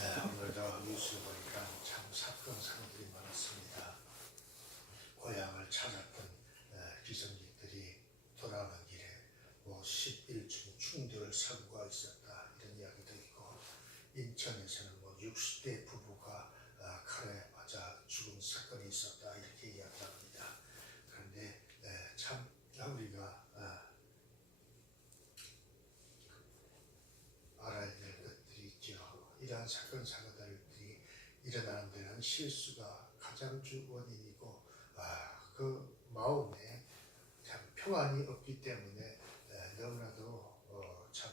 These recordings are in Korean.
오늘도 뉴스 보니까 참 사건들이 많았습니다. 고향을 찾았던 기성직들이 돌아오는 길에 11중 충돌 사고가 있었다, 이런 이야기도 있고, 인천에서는 60대 부부가 칼에 맞아 죽은 사건이 있었다, 이렇게 이야기합니다. 그런데 참 우리가 알아야 될 것들이 있죠. 이러한 사건들이 일어나는 데는 실수가 가장 주 원인이고, 그 마음에 참 평안이 없기 때문에 너무나도 참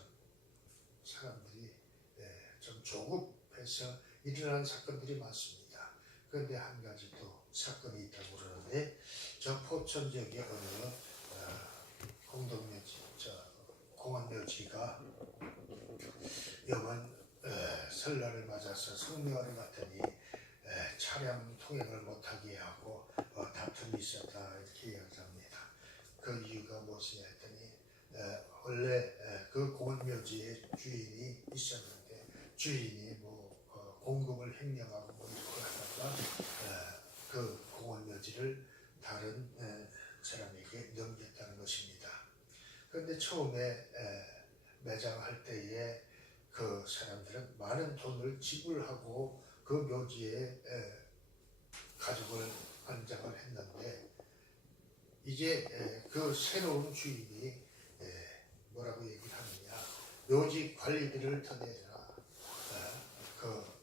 사람들이 좀 조급해서 일어나는 사건들이 많습니다. 그런데 한 가지 또 사건이 있다고 그러는데, 저 포천 지역의 어느 공동묘지, 공원묘지가 이번 설날을 맞아서 성묘를 갔더니 차량 통행을 못하게 하고 다툼이 있었다, 이렇게 이야기합니다. 그 이유가 무엇이냐 했더니 원래 그 공원묘지에 주인이 있었는데, 주인이 공금을 횡령하고 이렇게 하다가 그 공원묘지를 다른 사람에게 넘겼다는 것입니다. 그런데 처음에 매장할 때에 그 사람들은 많은 돈을 지불하고 그 묘지에 가족을 안장을 했는데, 이제 그 새로운 주인이 뭐라고 얘기를 하느냐, 묘지 관리비를 더 내라,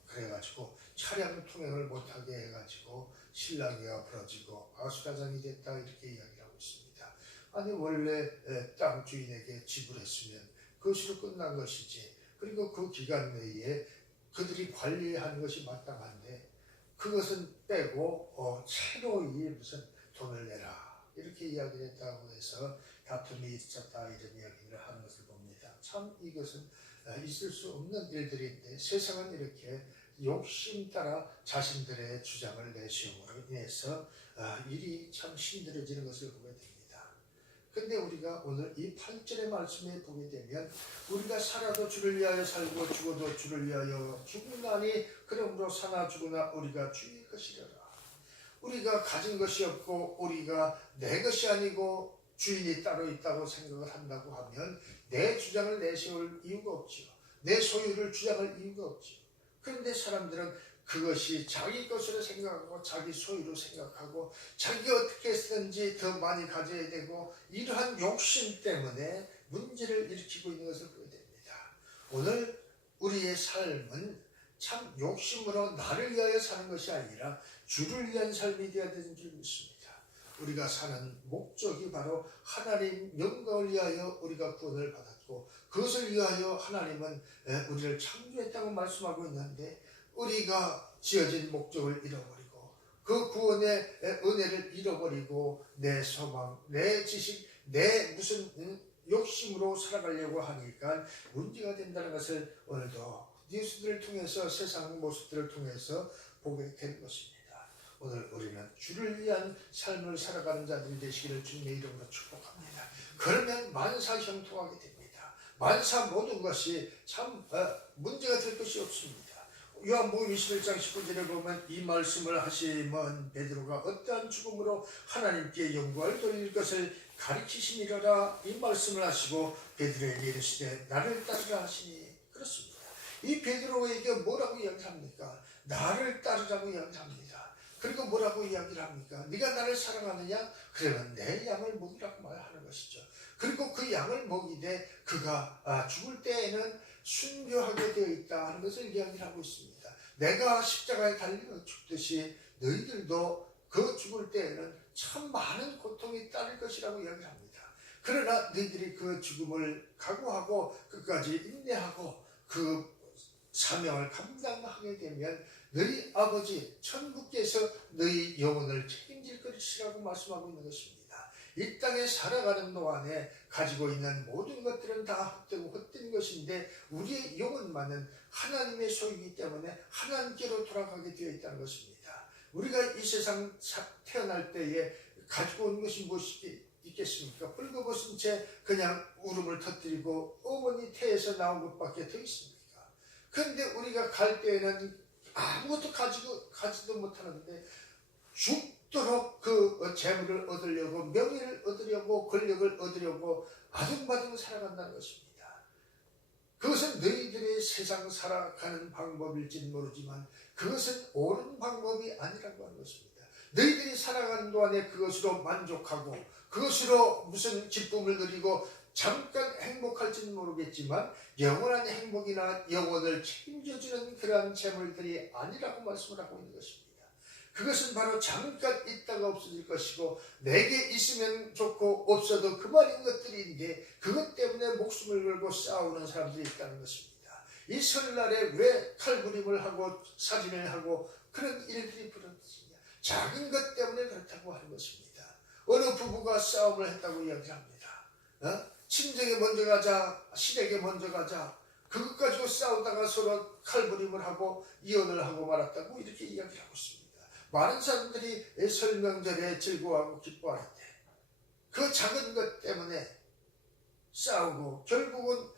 그래가지고 차량 통행을 못하게 해가지고 신랑이가 벌어지고 아수라장이 됐다, 이렇게 이야기를 하고 있습니다. 아니, 원래 땅 주인에게 지불했으면 그것으로 끝난 것이지, 그리고 그 기간 내에 그들이 관리하는 것이 마땅한데 그것은 빼고 새로이 무슨 돈을 내라, 이렇게 이야기를 했다고 해서 다툼이 있었다, 이런 이야기를 하는 것을 봅니다. 참 이것은 있을 수 없는 일들인데, 세상은 이렇게 욕심 따라 자신들의 주장을 내세움으로 인해서 일이 참 힘들어지는 것을 보게 됩니다. 근데 우리가 오늘 이 8절의 말씀에 보게 되면, 우리가 살아도 주를 위하여 살고 죽어도 주를 위하여 죽나니 그러므로 사나 죽으나 우리가 주의 것이라. 우리가 가진 것이 없고 우리가 내 것이 아니고 주인이 따로 있다고 생각을 한다고 하면 내 주장을 내세울 이유가 없죠. 내 소유를 주장할 이유가 없죠. 그런데 사람들은 그것이 자기 것으로 생각하고 자기 소유로 생각하고 자기가 어떻게 쓰든지 더 많이 가져야 되고, 이러한 욕심 때문에 문제를 일으키고 있는 것을 보게 됩니다. 오늘 우리의 삶은 참 욕심으로 나를 위하여 사는 것이 아니라 주를 위한 삶이 되어야 되는 줄 믿습니다. 우리가 사는 목적이 바로 하나님 영광을 위하여 우리가 구원을 받았고, 그것을 위하여 하나님은 우리를 창조했다고 말씀하고 있는데, 우리가 지어진 목적을 잃어버리고 그 구원의 은혜를 잃어버리고 내 소망, 내 지식, 내 무슨 욕심으로 살아가려고 하니까 문제가 된다는 것을 오늘도 뉴스들을 통해서, 세상 모습들을 통해서 보게 된 것입니다. 오늘 우리는 주를 위한 삶을 살아가는 자들이 되시기를 주님의 이름으로 축복합니다. 그러면 만사 형통하게 됩니다. 만사 모든 것이 참 문제가 될 것이 없습니다. 요한복음 21장 19절에 보면 이 말씀을 하시면 베드로가 어떠한 죽음으로 하나님께 영광을 돌릴 것을 가리키시니라, 이 말씀을 하시고 베드로에게 이르시되 나를 따르라 하시니. 그렇습니다. 이 베드로에게 뭐라고 이야기를 합니까? 나를 따르라고 이야기를 합니다. 그리고 뭐라고 이야기를 합니까? 네가 나를 사랑하느냐? 그러면 내 양을 먹이라고 말하는 것이죠. 그리고 그 양을 먹이되 그가 죽을 때에는 순교하게 되어 있다 하는 것을 이야기를 하고 있습니다. 내가 십자가에 달려 죽듯이 너희들도 그 죽을 때에는 참 많은 고통이 따를 것이라고 이야기를 합니다. 그러나 너희들이 그 죽음을 각오하고 끝까지 인내하고 그 사명을 감당하게 되면 너희 아버지 천국께서 너희 영혼을 책임질 것이라고 말씀하고 있는 것입니다. 이 땅에 살아가는 동안에 가지고 있는 모든 것들은 다 헛된 것인데, 우리의 영혼만은 하나님의 소유이기 때문에 하나님께로 돌아가게 되어 있다는 것입니다. 우리가 이 세상 태어날 때에 가지고 온 것이 무엇이 있겠습니까? 붉어벗은 채 그냥 울음을 터뜨리고 어머니 태에서 나온 것밖에 더 있습니까? 그런데 우리가 갈 때에는 아무것도 가지도 못하는데 죽도록 그 재물을 얻으려고, 명예를 얻으려고, 권력을 얻으려고 아둥바둥 살아간다는 것입니다. 그것은 너희들의 세상 살아가는 방법일지는 모르지만 그것은 옳은 방법이 아니라고 하는 것입니다. 너희들이 살아가는 동안에 그것으로 만족하고 그것으로 무슨 기쁨을 누리고 잠깐 행복할지는 모르겠지만 영원한 행복이나 영혼을 책임져주는 그러한 재물들이 아니라고 말씀을 하고 있는 것입니다. 그것은 바로 잠깐 있다가 없어질 것이고 내게 있으면 좋고 없어도 그만인 것들인데 그것 때문에 목숨을 걸고 싸우는 사람들이 있다는 것입니다. 이 설날에 왜 칼부림을 하고 살인을 하고 그런 일들이 벌어지냐? 작은 것 때문에 그렇다고 하는 것입니다. 어느 부부가 싸움을 했다고 이야기합니다. 친정에 먼저 가자, 시댁에 먼저 가자, 그것 가지고 싸우다가 서로 칼부림을 하고 이혼을 하고 말았다고 이렇게 이야기를 하고 있습니다. 많은 사람들이 설명절에 즐거워하고 기뻐하는데 그 작은 것 때문에 싸우고 결국은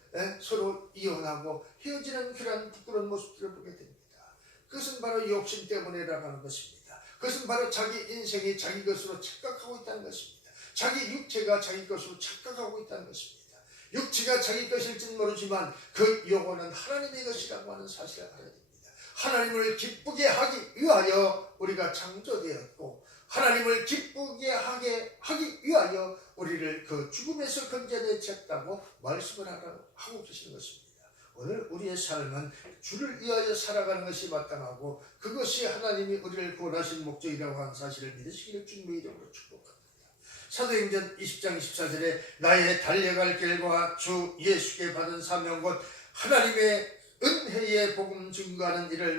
서로 이혼하고 헤어지는 그런 부끄러운 모습들을 보게 됩니다. 그것은 바로 욕심 때문이라고 하는 것입니다. 그것은 바로 자기 인생이 자기 것으로 착각하고 있다는 것입니다. 자기 육체가 자기 것으로 착각하고 있다는 것입니다. 육체가 자기 것일지는 모르지만 그 영혼은 하나님의 것이라고 하는 사실을 알아야 됩니다. 하나님을 기쁘게 하기 위하여 우리가 창조되었고 하나님을 기쁘게 하기 위하여 우리를 그 죽음에서 건져내셨다고 말씀을 하고 계시는 것입니다. 오늘 우리의 삶은 주를 위하여 살아가는 것이 마땅하고 그것이 하나님이 우리를 구원하신 목적이라고 하는 사실을 믿으시기를 주님의 이름으로 축복합니다. 사도행전 20장 24절에 나의 달려갈 길과 주 예수께 받은 사명 곧 하나님의 은혜의 복음 증거하는 일을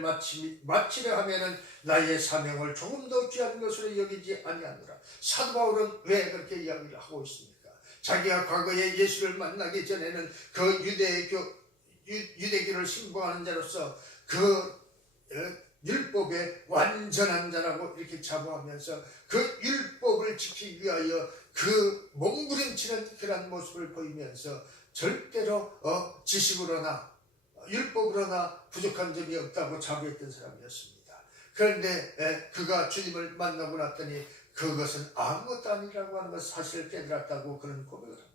마치려 하면은 나의 사명을 조금 더 귀한 것으로 여기지 아니하노라. 사도 바울은 왜 그렇게 이야기를 하고 있습니까? 자기가 과거에 예수를 만나기 전에는 그 유대교를 신봉하는 자로서 그 율법의 완전한 자라고 이렇게 자부하면서 그 율법을 지키기 위하여 그 몸부림치는 그런 모습을 보이면서 절대로 지식으로나 율법으로나 부족한 점이 없다고 자부했던 사람이었습니다. 그런데 그가 주님을 만나고 났더니 그것은 아무것도 아니라고 하는 것 사실을 깨달았다고 그런 고백을 합니다.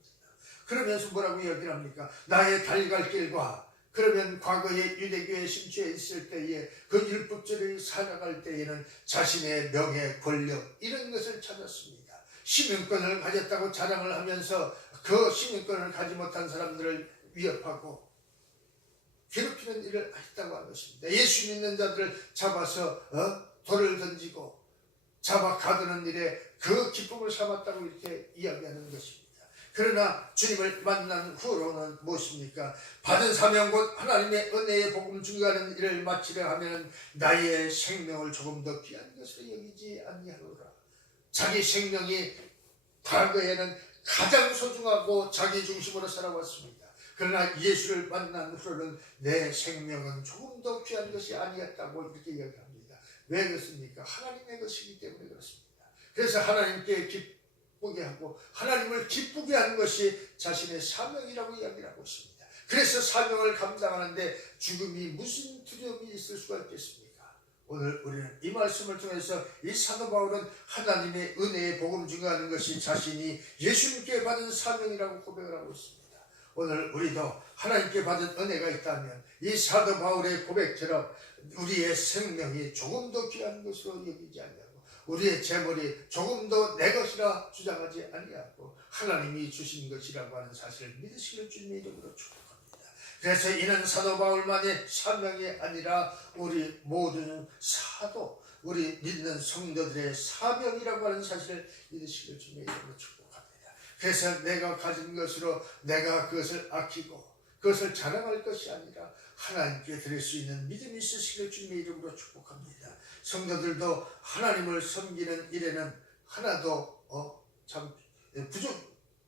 그러면서 뭐라고 이야기를 합니까? 나의 달려갈 길과 그러면 과거에 유대교에 심취해 있을 때에 그 율법주의를 살아갈 때에는 자신의 명예, 권력 이런 것을 찾았습니다. 시민권을 가졌다고 자랑을 하면서 그 시민권을 가지 못한 사람들을 위협하고 괴롭히는 일을 했다고 하는 것입니다. 예수 믿는 자들을 잡아서 돌을 던지고 잡아 가두는 일에 그 기쁨을 삼았다고 이렇게 이야기하는 것입니다. 그러나 주님을 만난 후로는 무엇입니까? 받은 사명 곧 하나님의 은혜의 복음 증거하는 일을 마치려 하면 나의 생명을 조금 더 귀한 것으로 여기지 아니하노라. 자기 생명이 과거에는 가장 소중하고 자기 중심으로 살아왔습니다. 그러나 예수를 만난 후로는 내 생명은 조금 더 귀한 것이 아니었다고 이렇게 이야기합니다. 왜 그렇습니까? 하나님의 것이기 때문에 그렇습니다. 그래서 하나님께 기쁘게 하고 하나님을 기쁘게 하는 것이 자신의 사명이라고 이야기를 하고 있습니다. 그래서 사명을 감당하는데 죽음이 무슨 두려움이 있을 수가 있겠습니까? 오늘 우리는 이 말씀을 통해서 이 사도 바울은 하나님의 은혜의 복음 증거하는 것이 자신이 예수님께 받은 사명이라고 고백을 하고 있습니다. 오늘 우리도 하나님께 받은 은혜가 있다면 이 사도 바울의 고백처럼 우리의 생명이 조금 더 귀한 것으로 여기지 아니하고 우리의 재물이 조금 더 내 것이라 주장하지 아니하고 하나님이 주신 것이라고 하는 사실을 믿으시기를 주님의 이름으로 축복합니다. 그래서 이는 사도 바울만의 사명이 아니라 우리 모든 사도, 우리 믿는 성도들의 사명이라고 하는 사실을 믿으시기를 주님의 이름으로 축복합니다. 그래서 내가 가진 것으로 내가 그것을 아끼고 그것을 자랑할 것이 아니라 하나님께 드릴 수 있는 믿음이 있으시기를 주님의 이름으로 축복합니다. 성도들도 하나님을 섬기는 일에는 하나도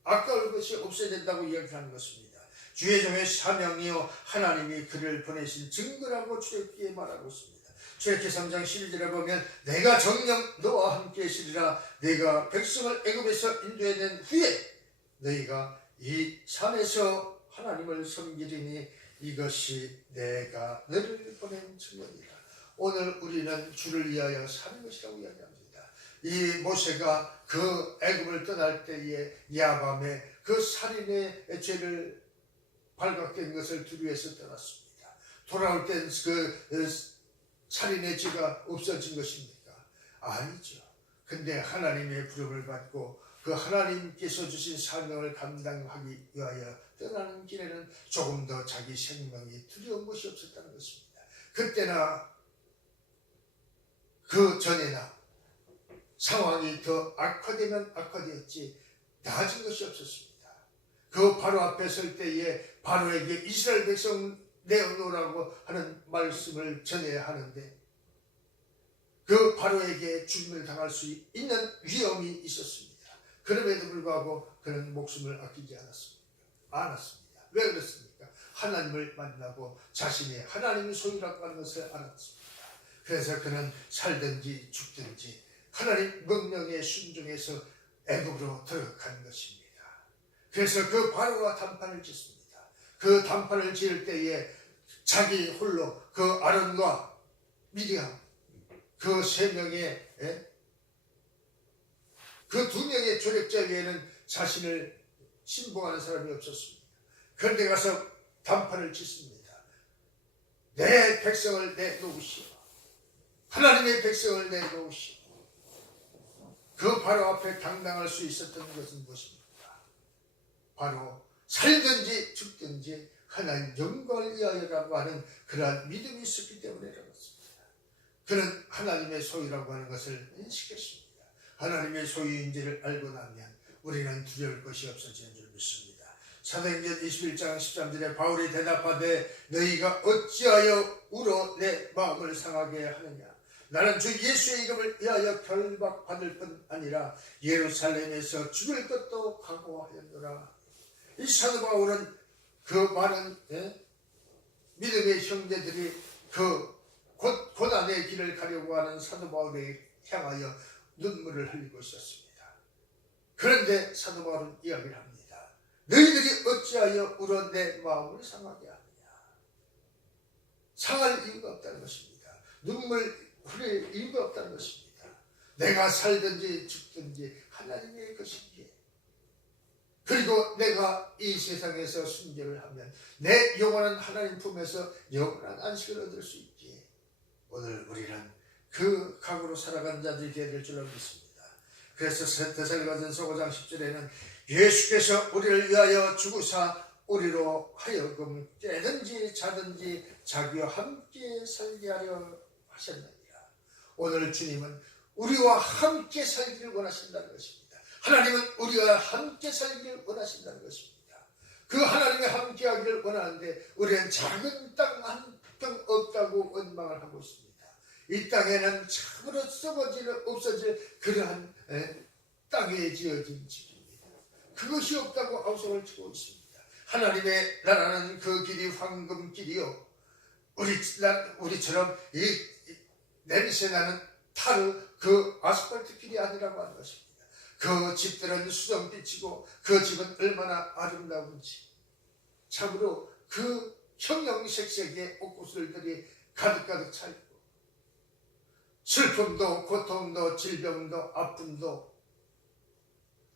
아까울 것이 없어야 된다고 이야기하는 것입니다. 주의 종의 사명이요 하나님이 그를 보내신 증거라고 출애굽기에 말하고 있습니다. 출애굽기 3장 11절에 보면 내가 정녕 너와 함께 있으리라. 내가 백성을 애굽에서 인도해낸 후에 너희가 이 산에서 하나님을 섬기리니 이것이 내가 너를 보낸 증거니라. 오늘 우리는 주를 위하여 사는 것이라고 이야기합니다. 이 모세가 그 애굽을 떠날 때에 야밤에 그 살인의 죄를 발각된 것을 두려워해서 떠났습니다. 돌아올 땐 그 살인의 죄가 없어진 것입니까? 아니죠. 근데 하나님의 부름을 받고 그 하나님께서 주신 사명을 감당하기 위하여 떠나는 길에는 조금 더 자기 생명이 두려운 것이 없었다는 것입니다. 그때나 그 전에나 상황이 더 악화되면 악화되었지 나아진 것이 없었습니다. 그 바로 앞에 설 때에 바로에게 이스라엘 백성 내어놓으라고 하는 말씀을 전해야 하는데 그 바로에게 죽임을 당할 수 있는 위험이 있었습니다. 그럼에도 불구하고 그는 목숨을 아끼지 않았습니다. 왜 그렇습니까? 하나님을 만나고 자신이 하나님의 소유라고 하는 것을 알았습니다. 그래서 그는 살든지 죽든지 하나님 명령에 순종해서 애굽으로 들어간 것입니다. 그래서 그 바로와 단판을 짓습니다. 그 단판을 지을 때에 자기 홀로 그 아론과 미리암 그 세 명의 그 두 명의 조력자 외에는 자신을 신봉하는 사람이 없었습니다. 그런데 가서 단판을 짓습니다. 내 백성을 내놓으시오. 하나님의 백성을 내놓으시오. 그 바로 앞에 당당할 수 있었던 것은 무엇입니까? 바로 살든지 죽든지 하나님 영광을 위하여라고 하는 그러한 믿음이 있었기 때문에 그렇습니다. 그는 하나님의 소유라고 하는 것을 인식했습니다. 하나님의 소유인지를 알고 나면 우리는 두려울 것이 없어지는 줄 믿습니다. 사도행전 21장 13절에 바울이 대답하되 너희가 어찌하여 울어 내 마음을 상하게 하느냐. 나는 주 예수의 이름을 위하여 결박받을 뿐 아니라 예루살렘에서 죽을 것도 각오하였노라. 이 사도 바울은 그 많은 믿음의 형제들이 그 고난의 길을 가려고 하는 사도 바울에 향하여 눈물을 흘리고 있었습니다. 그런데 사도 바울은 이야기를 합니다. 너희들이 어찌하여 울어 내 마음을 상하게 하느냐. 상할 이유가 없다는 것입니다. 눈물 흘릴 이유가 없다는 것입니다. 내가 살든지 죽든지 하나님의 것이기에 그리고 내가 이 세상에서 순종을 하면 내 영원한 하나님 품에서 영원한 안식을 얻을 수 있기에 오늘 우리는 그 각오로 살아가는 자들이 되어야 될 줄로 믿습니다. 그래서 데살로니가전서 5장 10절에는 예수께서 우리를 위하여 죽으사 우리로 하여금 깨든지 자든지 자기와 함께 살게 하려 하셨느니라. 오늘 주님은 우리와 함께 살기를 원하신다는 것입니다. 하나님은 우리와 함께 살기를 원하신다는 것입니다. 그 하나님과 함께 하기를 원하는데 우리는 작은 땅 한 평 없다고 원망을 하고 있습니다. 이 땅에는 참으로 썩어질 없어질 그러한 땅에 지어진 집입니다. 그것이 없다고 아우성을 치고 있습니다. 하나님의 나라는 그 길이 황금길이요 우리처럼 이 냄새나는 타르 그 아스팔트 길이 아니라고 하는 것입니다. 그 집들은 수정빛이고 그 집은 얼마나 아름다운지 참으로 그 형형색색의 옷구슬들이 가득가득 차있고 슬픔도 고통도 질병도 아픔도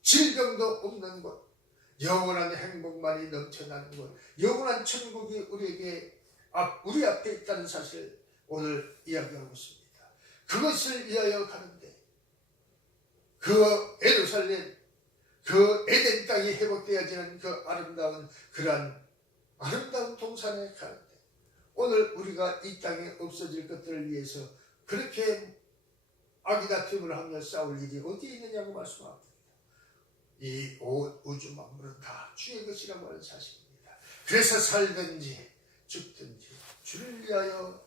질병도 없는 곳 영원한 행복만이 넘쳐나는 곳 영원한 천국이 우리 앞에 있다는 사실 오늘 이야기하고 있습니다. 그것을 위하여 가는데 그 예루살렘 그 에덴 땅이 회복되어지는 그 아름다운 그러한 아름다운 동산에 가는데 오늘 우리가 이 땅에 없어질 것들을 위해서 그렇게 아기다툼을 하며 싸울 일이 어디에 있느냐고 말씀합니다. 이 우주 만물은 다 주의 것이라고 하는 사실입니다. 그래서 살든지 죽든지 주를 위하여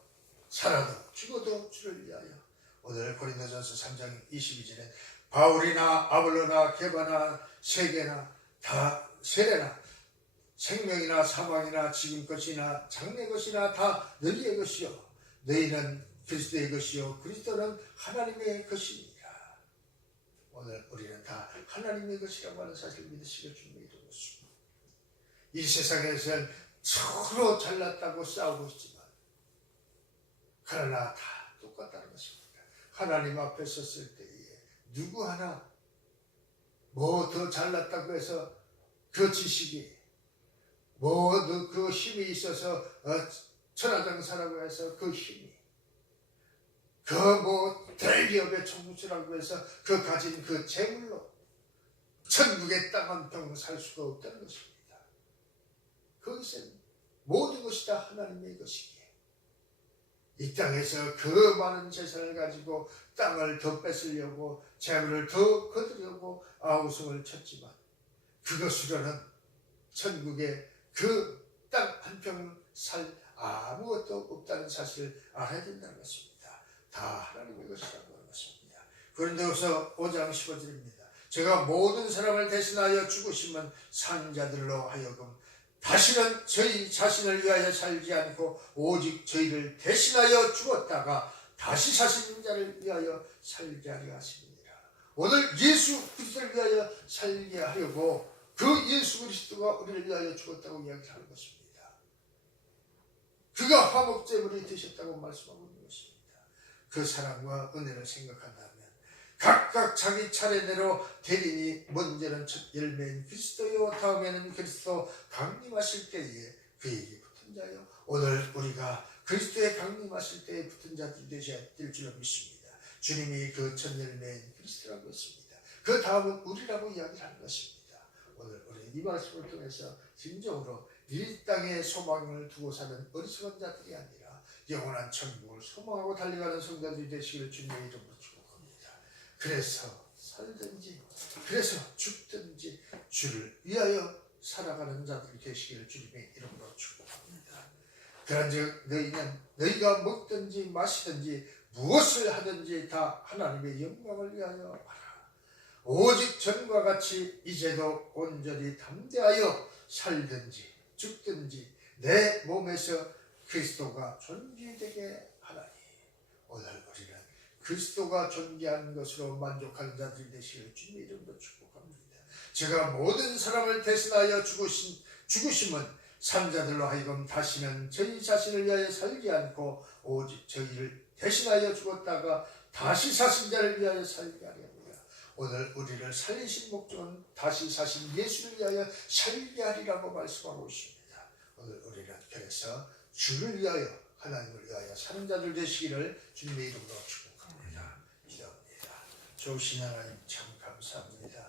살아도 죽어도 주를 위하여 오늘 고린도전서 3장 22절에 바울이나 아볼로나 게바나 세계나 다 세례나 생명이나 사망이나 지금 것이나 장래 것이나 다 너희의 것이요 너희는 그리스도의 것이요 그리스도는 하나님의 것입니다. 오늘 우리는 다 하나님의 것이라고 하는 사실을 믿으시길 주님이 이루었습니다. 이 세상에서는 서로 잘났다고 싸우고 있지만 그러나 다 똑같다는 것입니다. 하나님 앞에 섰을 때에 누구 하나 뭐 더 잘났다고 해서 그 지식이 뭐 그 힘이 있어서 천하장사라고 해서 그 힘이 그 뭐 대기업의 총수라고 해서 그 가진 그 재물로 천국의 땅 한 평 살 수가 없다는 것입니다. 그것은 모든 것이 다 하나님의 것이기에 이 땅에서 그 많은 재산을 가지고 땅을 더 뺏으려고 재물을 더 거두려고 아우성을 쳤지만 그것으로는 천국에 그 땅 한 평 살 아무것도 없다는 사실을 알아야 된다는 것입니다. 다 하나님의 것이라고 하는 것입니다. 고린도후서 5장 15절입니다. 제가 모든 사람을 대신하여 죽으심은 산자들로 하여금 다시는 저희 자신을 위하여 살지 않고 오직 저희를 대신하여 죽었다가 다시 사신 자를 위하여 살게 하려 하십니다. 오늘 예수 그리스도를 위하여 살게 하려고 그 예수 그리스도가 우리를 위하여 죽었다고 이야기하는 것입니다. 그가 화목제물이 되셨다고 말씀하고 있는 것입니다. 그 사랑과 은혜를 생각한다면 각각 자기 차례대로 대리니 먼저는 첫 열매인 그리스도요 다음에는 그리스도 강림하실 때에 그에게 붙은 자요. 오늘 우리가 그리스도의 강림하실 때에 붙은 자들이 되셔야 될 줄로 믿습니다. 주님이 그 첫 열매인 그리스도라고 했습니다. 그 다음은 우리라고 이야기하는 것입니다. 오늘 우리 이 말씀을 통해서 진정으로 이 땅에 소망을 두고 사는 어리석은 자들이 아니라 영원한 천국을 소망하고 달려가는 성도들이 되시기를 주님의 이름으로 축복합니다. 그래서 살든지 그래서 죽든지 주를 위하여 살아가는 자들이 되시기를 주님의 이름으로 축복합니다. 그런즉 너희가 먹든지 마시든지 무엇을 하든지 다 하나님의 영광을 위하여 하라. 오직 전과 같이 이제도 온전히 담대하여 살든지 죽든지 내 몸에서 그리스도가 존귀되게 하나니. 오늘 우리는 그리스도가 존귀한 것으로 만족하는 자들이 되시기를 주님의 이름으로 축복합니다. 제가 모든 사람을 대신하여 죽으심은 산자들로 하여금 다시는 저희 자신을 위하여 살지 않고 오직 저희를 대신하여 죽었다가 다시 사신 자를 위하여 살게 하려 합니다. 오늘 우리를 살리신 목적은 다시 사신 예수를 위하여 살게 하리라고 말씀하고 있습니다. 오늘 우리는 그래서 주를 위하여 하나님을 위하여 사는 자들 되시기를 주님의 이름으로 축복합니다. 기도합니다. 좋으신 하나님 참 감사합니다.